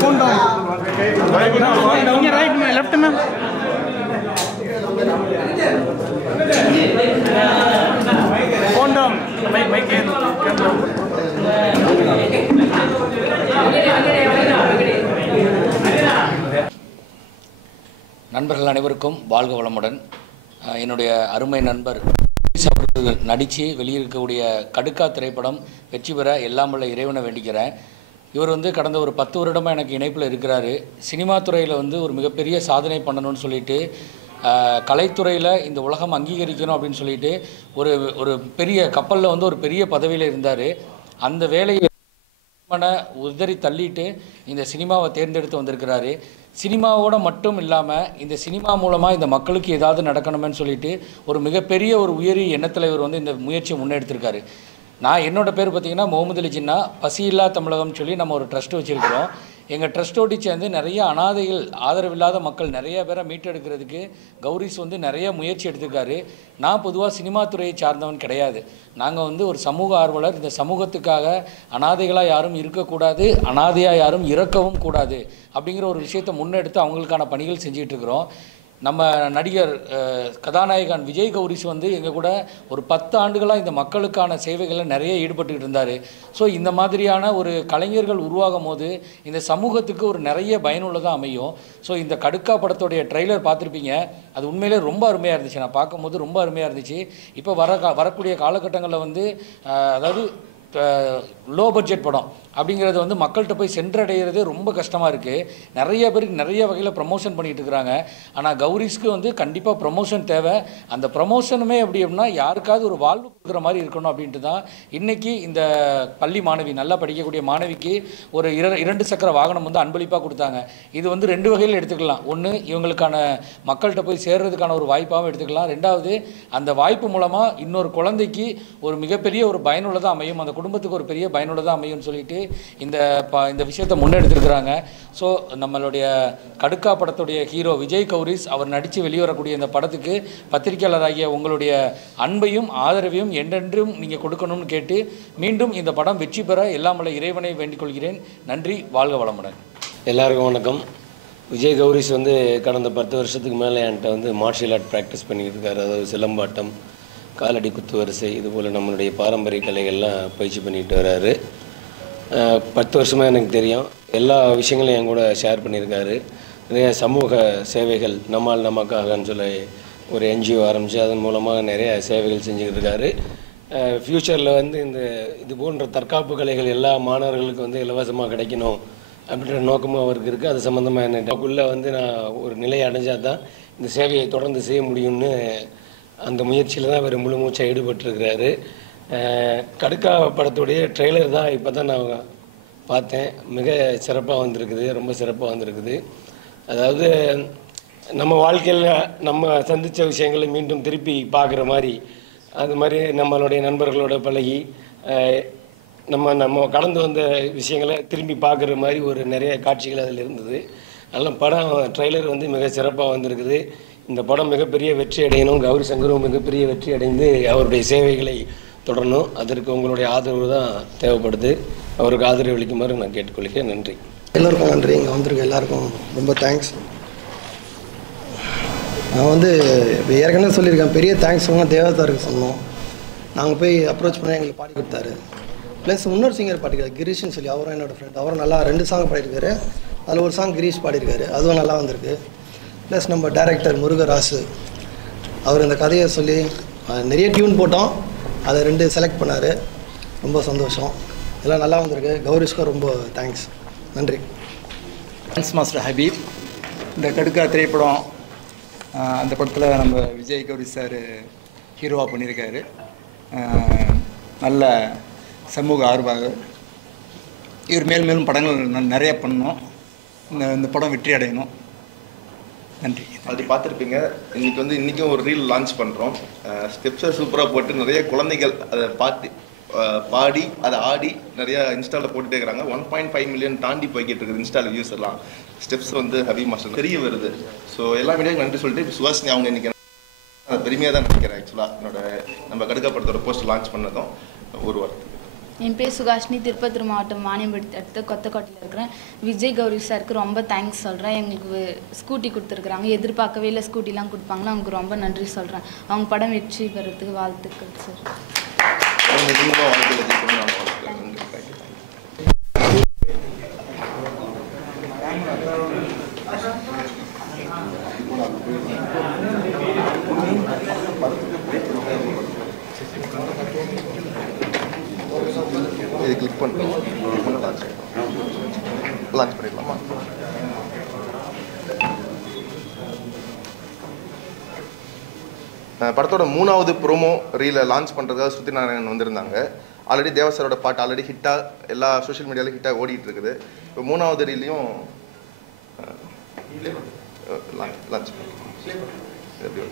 Phone down. Phone down. Your right, my left, ma'am. Phone down. Mic நண்பர்கள் அனைவருக்கும் வாழ்க வளமுடன். என்னுடைய அருமை நண்பர் நடித்து வெளியிருக்கக்கூடிய கடுக்கா திரைப்படம் வெற்றி பெற எல்லாம் வல்ல இறைவனை வேண்டிக்கிறேன். இவர் கடந்த ஒரு 10 வருடமாக எனக்கு இணைப்பில் இருக்கிறாரு. சினிமா துறையில் ஒரு மிகப்பெரிய சாதனை பண்ணணும்னு சொல்லிட்டு கலைத்துறையில் இந்த உலகம் அங்கீகரிக்கணும் அப்படின்னு சொல்லிட்டு ஒரு பெரிய கப்பலில் ஒரு பெரிய பதவியில் இருந்தார். அந்த வேலையை உதறி தள்ளிட்டு இந்த சினிமாவை தேர்ந்தெடுத்து வந்திருக்கிறாரு. சினிமாவோட மட்டும் இல்லாமல் இந்த சினிமா மூலமாக இந்த மக்களுக்கு ஏதாவது நடக்கணும்னு சொல்லிட்டு ஒரு மிகப்பெரிய ஒரு உயரிய எண்ணத்தில் இவர் இந்த முயற்சியை முன்னெடுத்திருக்காரு. நான் என்னோடய பேர் பார்த்திங்கன்னா முகமது அலி ஜின்னா, பசியில்லா தமிழகம்னு சொல்லி நம்ம ஒரு ட்ரஸ்ட் வச்சுருக்கிறோம். எங்கள் ட்ரஸ்ட்டோடு சேர்ந்து நிறைய அனாதைகள், ஆதரவில்லாத மக்கள் நிறைய பேரை மீட்டெடுக்கிறதுக்கு கௌரிஸ் நிறைய முயற்சி எடுத்திருக்காரு. நான் பொதுவாக சினிமா துறையை சார்ந்தவன் கிடையாது. நாங்கள் ஒரு சமூக ஆர்வலர். இந்த சமூகத்துக்காக அனாதைகளாக யாரும் இருக்கக்கூடாது, அனாதையாக யாரும் இறக்கவும் கூடாது அப்படிங்கிற ஒரு விஷயத்தை முன்னெடுத்து அவங்களுக்கான பணிகள் செஞ்சிகிட்ருக்கிறோம். நம்ம நடிகர் கதாநாயகன் விஜய் கௌரிஸ் எங்கள் கூட ஒரு 10 ஆண்டுகளாக இந்த மக்களுக்கான சேவைகளில் நிறைய ஈடுபட்டுக்கிட்டு இருந்தார். ஸோ இந்த மாதிரியான ஒரு கலைஞர்கள் உருவாகும் போது இந்த சமூகத்துக்கு ஒரு நிறைய பயனுள்ளதாக அமையும். ஸோ இந்த கடுக்கா படத்துடைய ட்ரெய்லர் பார்த்துருப்பீங்க. அது உண்மையிலே ரொம்ப அருமையாக இருந்துச்சு. நான் பார்க்கும்போது ரொம்ப அருமையாக இருந்துச்சு. இப்போ வரக்கூடிய காலகட்டங்களில் அதாவது லோ பட்ஜெட் படம் அப்படிங்கிறது மக்கள்கிட்ட போய் சென்றடைகிறது ரொம்ப கஷ்டமாக இருக்குது. நிறைய பேருக்கு நிறைய வகையில் ப்ரமோஷன் பண்ணிகிட்டு இருக்கிறாங்க. ஆனால் கௌரிஸ்க்கு கண்டிப்பாக ப்ரமோஷன் தேவை. அந்த ப்ரமோஷனுமே அப்படின்னா யாருக்காவது ஒரு வாழ்வு கொடுக்குற மாதிரி இருக்கணும் அப்படின்ட்டு தான் இன்றைக்கி இந்த பள்ளி மாணவி, நல்லா படிக்கக்கூடிய மாணவிக்கு ஒரு 2 சக்கர வாகனம் அன்பளிப்பாக கொடுத்தாங்க. இது 2 வகையில் எடுத்துக்கலாம். ஒன்று, இவங்களுக்கான மக்கள்கிட்ட போய் சேர்றதுக்கான ஒரு வாய்ப்பாகவும் எடுத்துக்கலாம். ரெண்டாவது, அந்த வாய்ப்பு மூலமாக இன்னொரு குழந்தைக்கு ஒரு மிகப்பெரிய ஒரு பயனுள்ளதாக அமையும், அந்த குடும்பத்துக்கு ஒரு பெரிய பயனுள்ளதாக அமையும்னு சொல்லிட்டு இந்த விஷயத்தை முன்னெடுத்திருக்கிறாங்க. ஸோ நம்மளுடைய கடுக்கா படத்துடைய ஹீரோ விஜய் கௌரிஸ் அவர் நடித்து வெளிவரக்கூடிய இந்த படத்துக்கு பத்திரிகையாளராகிய உங்களுடைய அன்பையும் ஆதரவையும் என்றென்றும் நீங்கள் கொடுக்கணும்னு கேட்டு மீண்டும் இந்த படம் வெற்றி பெற எல்லாம் வல்ல இறைவனை வேண்டிக் கொள்கிறேன். நன்றி, வாழ்க வளமுடன். எல்லாருக்கும் வணக்கம். விஜய் கௌரிஸ் கடந்த 10 வருஷத்துக்கு மேலே என்கிட்ட மார்ஷியல் ஆர்ட் ப்ராக்டிஸ் பண்ணிக்கிட்டு இருக்காரு. அதாவது சிலம்பாட்டம், காலடி குத்து வரிசை, இதுபோல் நம்மளுடைய பாரம்பரிய கலைகள்லாம் பயிற்சி பண்ணிட்டு வர்றாரு. 10 வருஷமாக எனக்கு தெரியும். எல்லா விஷயங்களையும் என் கூட ஷேர் பண்ணியிருக்காரு. நிறைய சமூக சேவைகள், நம்மால் நமக்காகன்னு சொல்லி ஒரு என்ஜிஓ ஆரம்பித்து அதன் மூலமாக நிறைய சேவைகள் செஞ்சுக்கிட்டு இருக்காரு. ஃப்யூச்சரில் இது போன்ற தற்காப்பு கலைகள் எல்லா மாணவர்களுக்கு இலவசமாக கிடைக்கணும் அப்படின்ற நோக்கமும் அவருக்கு இருக்குது. அது சம்மந்தமாக என்னக்குள்ளே நான் ஒரு நிலையை அடைஞ்சால் தான் இந்த சேவையை தொடர்ந்து செய்ய முடியும்னு அந்த முயற்சியில் தான் அவர் முழு மூச்சாக ஈடுபட்டிருக்கிறாரு. கடுக்கா படத்துடைய ட்ரெய்லர் தான் இப்போ தான் நான் பார்த்தேன். மிக சிறப்பாக வந்திருக்குது, ரொம்ப சிறப்பாக வந்திருக்குது. அதாவது நம்ம வாழ்க்கையில் நம்ம சந்தித்த விஷயங்களை மீண்டும் திருப்பி பார்க்குற மாதிரி, அது மாதிரி நம்மளுடைய நண்பர்களோட பழகி நம்ம கடந்து வந்த விஷயங்களை திரும்பி பார்க்குற மாதிரி ஒரு நிறைய காட்சிகள் அதில் இருந்தது. அதனால் படம் ட்ரெய்லர் மிக சிறப்பாக வந்திருக்குது. இந்த படம் மிகப்பெரிய வெற்றி அடையணும், கௌரி சங்கரும் மிகப்பெரிய வெற்றி அடைந்து அவருடைய சேவைகளை தொடரணும். அதற்கு உங்களுடைய ஆதரவு தான் தேவைப்படுது. அவருக்கு ஆதரவு அளிக்குமாறு நான் கேட்டுக்கொள்கிறேன். நன்றி. எல்லோருக்கும் நன்றி. இங்கே வந்திருக்க எல்லாருக்கும் ரொம்ப தேங்க்ஸ். நான் ஏற்கனவே சொல்லியிருக்கேன், பெரிய தேங்க்ஸ் தேவதாருக்கு சொன்னோம். நாங்கள் போய் அப்ரோச் பண்ணி எங்களுக்கு பாடி கொடுத்தாரு. ப்ளஸ் இன்னொரு சிங்கர் பாடிருக்காரு, கிரீஷ்னு சொல்லி, அவரும் என்னோடய ஃப்ரெண்ட். அவரும் நல்லா 2 சாங் பாடியிருக்காரு. அதில் ஒரு சாங் கிரீஷ் பாடியிருக்காரு, அதுவும் நல்லா வந்திருக்கு. ப்ளஸ் நம்ம டைரக்டர் முருகராசு, அவர் இந்த கதையை சொல்லி நிறைய டியூன் போட்டோம், அதை 2 செலக்ட் பண்ணார். ரொம்ப சந்தோஷம். எல்லாம் நல்லா வந்திருக்கு. கௌரிஷ்க்கும் ரொம்ப தேங்க்ஸ். நன்றி. டான்ஸ் மாஸ்டர் ஹபீப். இந்த கடுக்கா திரைப்படம், அந்த படத்தில் நம்ம விஜய் கௌரிஸ் சார் ஹீரோவாக பண்ணியிருக்காரு. நல்ல சமூக ஆர்வலர். இவர் மேலும் படங்கள் நிறைய பண்ணணும். இந்த படம் வெற்றி அடையணும். நன்றி. அது பார்த்துருப்பீங்க. இன்றைக்கும் ஒரு ரீல் லான்ச் பண்ணுறோம். ஸ்டெப்ஸை சூப்பராக போட்டு நிறைய குழந்தைகள் அதை பாடி அதை ஆடி நிறையா இன்ஸ்டாவில் போட்டுட்டே இருக்கிறாங்க. 1.5 மில்லியன் தாண்டி போய்கிட்டு இருக்குது இன்ஸ்டாவில் வியூஸ் எல்லாம். ஸ்டெப்ஸ் ஹபி மாஸ்டர் தெரிய வருது. ஸோ எல்லா மீடியாவுக்கும் நன்றி சொல்லிட்டு சுஹாசினி அவங்க இன்றைக்கி பெருமையாக தான் நினைக்கிறேன். ஆக்சுவலாக நம்ம கடுக்கா படத்தோட போஸ்ட் லான்ச் பண்ணதும் ஒரு வாரத்துக்கு என் பேர் சுகாஷினி, திருப்பத்தூர் மாவட்டம் வாணியம்பட்டி அடுத்த கொத்தக்கோட்டையில் இருக்கிறேன். விஜய் கௌரி சாருக்கு ரொம்ப தேங்க்ஸ் சொல்கிறேன். எங்களுக்கு ஸ்கூட்டி கொடுத்துருக்குறாங்க, எதிர்பார்க்கவே இல்லை ஸ்கூட்டிலாம் கொடுப்பாங்களா, அவங்களுக்கு ரொம்ப நன்றி சொல்கிறேன். அவங்க படம் வெற்றி பெறத்துக்கு வாழ்த்துக்கள் சார். இது கிளிக் பண்ணுறோம், லான்ச் பண்ணிடலாமா? படத்தோட 3வது ப்ரோமோ ரீலை லான்ச் பண்ணுறதுக்காக ஸ்ருதி நாராயணன் வந்திருந்தாங்க. ஆல்ரெடி தேவசரோட பாட்டு ஆல்ரெடி ஹிட்டாக எல்லா சோஷியல் மீடியாவிலும் ஹிட்டாக ஓடிட்டு இருக்குது. இப்போ 3வது ரீலையும் லான்ச் பண்ணுறோம். எப்படி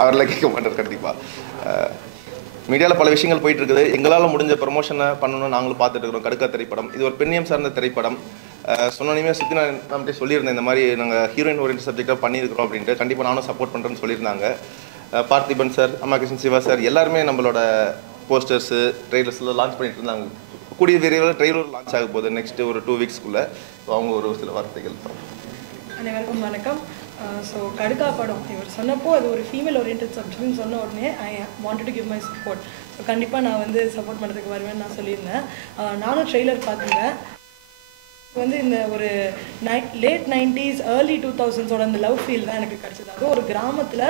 அவரெல்லாம் கேட்க மாட்டார். கண்டிப்பாக மீடியாவில் பல விஷயங்கள் போயிட்டு இருக்குது. எங்களால் முடிஞ்ச ப்ரமோஷனை பண்ணணும்னு நாங்களும் பார்த்துட்டு இருக்கிறோம். கடுக்கா திரைப்படம் இது ஒரு பெண்ணியம் சார்ந்த திரைப்படம். சொன்னோன்னே சுற்றி நான் நம்மகிட்ட சொல்லியிருந்தேன், இந்த மாதிரி நாங்கள் ஹீரோயின் ஓரியன்ட் சப்ஜெக்டாக பண்ணியிருக்கிறோம் அப்படின்ட்டு. கண்டிப்பாக நானும் சப்போர்ட் பண்ணுறேன்னு சொல்லியிருந்தாங்க. பார்த்திபன் சார், அம்மா கிருஷ்ணன் சிவா சார் எல்லாருமே நம்மளோட போஸ்டர்ஸு ட்ரெய்லர்ஸ்லாம் லான்ச் பண்ணிட்டு இருந்தாங்க. கூடிய விரைவில் ட்ரெய்லர் லான்ச் ஆக போகுது நெக்ஸ்ட்டு ஒரு 2 வீக்ஸ்க்குள்ளே. அவங்க ஒரு சில வார்த்தைகள். அனைவருக்கும் வணக்கம். ஸோ கடுக்கா படம் இவர் சொன்னப்போ அது ஒரு ஃபீமேல் ஓரியன்ட் சப்ஜெக்ட்னு சொன்ன உடனே I wanted to give my support. So கண்டிப்பாக நான் வந்து சப்போர்ட் பண்ணுறதுக்கு வருவேன்னு நான் சொல்லியிருந்தேன். நானும் ட்ரெய்லர் பார்த்துருந்தேன். வந்து இந்த ஒரு லேட் 90s early 2000s அந்த லவ் ஃபீல் தான் எனக்கு கிடச்சிது. அதுவும் ஒரு கிராமத்தில்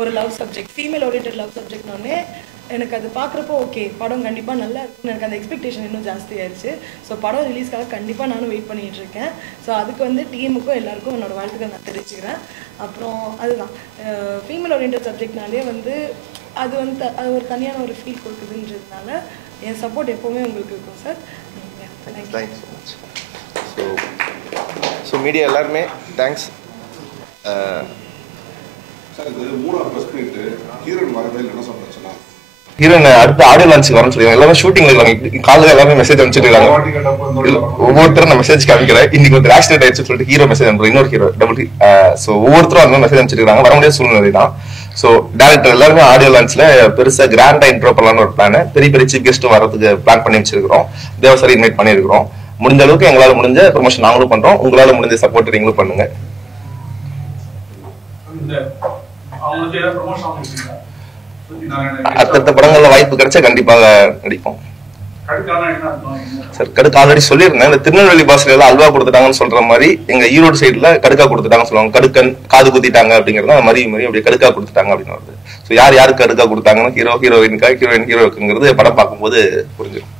ஒரு love subject, female oriented love சப்ஜெக்ட்னோடனே எனக்கு அது பார்க்குறப்போ ஓகே படம் கண்டிப்பாக நல்லா இருக்கும்னு எனக்கு அந்த எக்ஸ்பெக்டேஷன் இன்னும் ஜாஸ்தி ஆயிடுச்சு. ஸோ படம் ரிலீஸ்க்காக கண்டிப்பாக நானும் வெயிட் பண்ணிகிட்டு இருக்கேன். ஸோ அதுக்கு வந்து டீமுக்கும் எல்லாருக்கும் என்னோடய வாழ்த்துக்கள் நான் தெரிவிச்சுக்கிறேன். அப்புறம் அதுதான் ஃபீமேல் ஓரியன்ட் சப்ஜெக்ட்னாலே வந்து அது வந்து அது ஒரு தனியான ஒரு ஃபீல் கொடுக்குதுன்றதுனால என் சப்போர்ட் எப்போவுமே உங்களுக்கு இருக்கும் sir. Thanks so much. So media எல்லாருமே தேங்க்ஸ். சார் இது 3ஆவது ப்ரெஸ் மீட் ஹீரோயின் வரவே இல்லை, என்ன சொல்லுச்சுன்னா ஹீரோயின் அடுத்து ஆடியோ லான்ச்சுக்கு வரணும்னு சொல்லிடுறாங்க. எல்லாமே ஷூட்டிங்ல இருக்காங்க. காலையில் எல்லாமே மெசேஜ் அனுப்பிச்சிட்டு இருக்காங்க. ஒவ்வொருத்தரும் நான் மெசேஜ் காமிக்கிறேன். இன்னைக்கு ஒரு ஆக்சிடென்ட் ஆயிடுச்சு சொல்லிட்டு ஹீரோ மெசேஜ் அனுப்புறேன், இன்னொரு ஹீரோ டபுள். ஸோ ஒவ்வொருத்தரும் அந்த மெசேஜ் அனுப்பிச்சிட்டு இருக்காங்க. வர முடியாத சூழ்நிலை தான். ஸோ டேரக்டர் எல்லாருமே ஆடியோ லான்ச்ல பெருசாக கிராண்டா இன்ட்ரோ பண்ணலாம்னு ஒரு பிளான், பெரிய பெரிய சீஃப் கெஸ்ட்டும் வரதுக்கு பிளான் பண்ணி வச்சிருக்கிறோம். தேவசரி இன்வைட் பண்ணியிருக்கிறோம். முடிஞ்ச அளவுக்கு எங்களால் முடிஞ்ச ப்ரொமோஷன் நாங்களும் பண்றோம். உங்களால் முடிஞ்ச சப்போர்ட் நீங்களும் பண்ணுங்க. அடுத்த படங்கள்ல வாய்ப்பு கிடைச்சா கண்டிப்பாக நடிப்போம் சார். கடுக்கு ஆல்ரெடி சொல்லியிருந்தேன். இந்த திருநெல்வேலி பாஷையில அல்வா கொடுத்துட்டாங்கன்னு சொல்ற மாதிரி எங்க ஈரோடு சைடுல கடுக்கா கொடுத்துட்டாங்கன்னு சொல்லுவாங்க. கடுக்கன் காது குத்திட்டாங்க அப்படிங்கிறது அந்த மாதிரி அப்படியே கடுக்கா கொடுத்துட்டாங்க அப்படின்னு வருது. ஸோ யார் யாருக்கு கடுக்கா கொடுத்தாங்கன்னு ஹீரோ ஹீரோயினுக்கா ஹீரோயின் ஹீரோக்குங்கிறது படம் பார்க்கும்போது புரிஞ்சிடும்.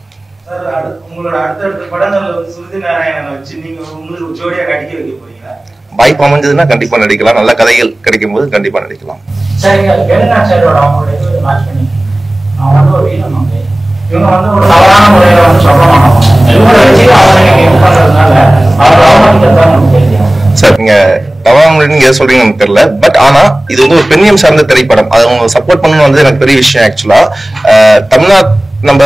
உங்களோட அடுத்த படங்கள்ல வந்து சுருதி நாராயணனை வச்சு நீங்க உங்களுக்கு ஜோடியா கடிக்க வைக்க போறீங்களா? வாய்ப்பு அமைஞ்சதுன்னா கண்டிப்பா நடிக்கலாம். நல்ல கதைகள் கிடைக்கும் போது கண்டிப்பா நடிக்கலாம். சார் நீங்க தவறான சொல்றீங்க எனக்கு தெரியல. பட் ஆனா இது வந்து ஒரு பெண்ணியம் சார்ந்த திரைப்படம். அதை அவங்க சப்போர்ட் பண்ணணும் வந்து எனக்கு பெரிய விஷயம். ஆக்சுவலா தமிழ்நாடு நம்ம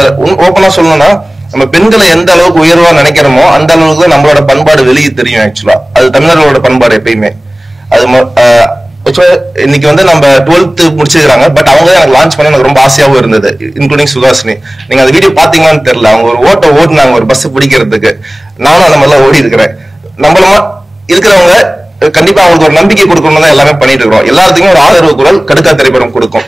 ஓப்பனா சொல்லணும்னா நம்ம பெண்களை எந்த அளவுக்கு உயர்வா நினைக்கிறோமோ அந்த அளவுக்கு தான் நம்மளோட பண்பாடு வெளியே தெரியும். ஆக்சுவலா அது தமிழர்களோட பண்பாடு எப்பயுமே. அது இன்னைக்கு வந்து நம்ம 12th முடிச்சிருக்காங்க. பட் அவங்க எனக்கு லான்ச் பண்ண எனக்கு ரொம்ப ஆசையாகவும் இருந்தது, இன்க்ளூடிங் சுகாஷினி. நீங்க அந்த வீடியோ பாத்தீங்களான்னு தெரியல. அவங்க ஒரு ஓட்டுனாங்க ஒரு பஸ் பிடிக்கிறதுக்கு. நானும் அந்த மாதிரிலாம் ஓடி இருக்கிறேன். நம்மளமா இருக்கிறவங்க கண்டிப்பா அவங்களுக்கு ஒரு நம்பிக்கை கொடுக்கணும் தான் எல்லாமே பண்ணிட்டு இருக்கிறோம். எல்லாத்துக்குமே ஒரு ஆதரவு குரல் கடுக்கா திரைப்படம் கொடுக்கும்.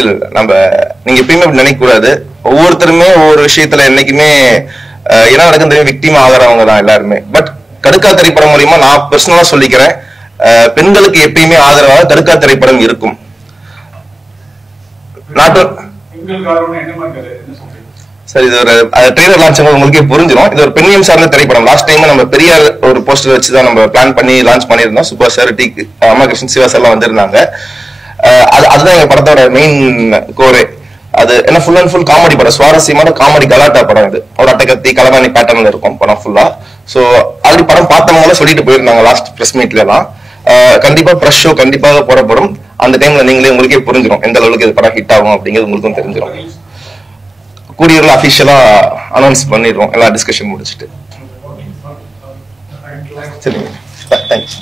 இல்ல நம்ம நீங்க எப்பயுமே நினைக்க கூடாது. ஒவ்வொருத்தருமே ஒவ்வொரு விஷயத்துல என்னைக்குமே என்ன நடக்கும் தெரியும், விக்டிமா ஆகிறவங்க தான் எல்லாருமே. பட் கடுக்கா திரைப்படம் மூலியமா நான் பர்சனலா சொல்லிக்கிறேன், பெண்களுக்கு எப்பயுமே ஆதரவாக கடுக்கா திரைப்படம் இருக்கும். உங்களுக்கு ஆர்வம் என்ன மாதிரி கதை, என்ன சொல்றீங்க? சார் இது ஒரு ட்ரெய்லர் லான்ச் உங்களுக்கே புரிஞ்சிடும். இது ஒரு பெண்ணியம் சார்ந்த திரைப்படம். லாஸ்ட் டைம் நம்ம பெரியார் ஒரு போஸ்டர் வச்சு தான் நம்ம பிளான் பண்ணி லான்ச் பண்ணியிருந்தோம். Super sir, T Ramakrishnan, Siva sir எல்லாம் வந்திருந்தாங்க. அதுதான் எங்க படத்தோட மெயின் கோரே. அது என்ன ஃபுல் அண்ட் ஃபுல் காமெடி படம், சுவாரஸ்யமான காமெடி கலாட்டா படம். இது ஒரு அட்டகத்தி கலவாணி பேட்டர்ன்ல இருக்கும் படம் ஃபுல்லா. ஸோ ஆல்ரெடி படம் பார்த்தவங்க சொல்லிட்டு போயிருந்தாங்க லாஸ்ட் பிரஸ் மீட்ல எல்லாம். கண்டிப்பா ப்ரெஷ் ஷோ கண்டிப்பாக போடப்படும். அந்த டைம்ல நீங்களே உங்களுக்கே புரிஞ்சிடும் எந்த அளவுக்கு இது படம் ஹிட் ஆகும் அப்படிங்கிறது உங்களுக்கும் தெரிஞ்சிடும். கூடிய அஃபிஷியலா அனௌன்ஸ் பண்ணிடுவோம் எல்லா டிஸ்கஷன் முடிச்சுட்டு. சரிங்க, தேங்க்ஸ்.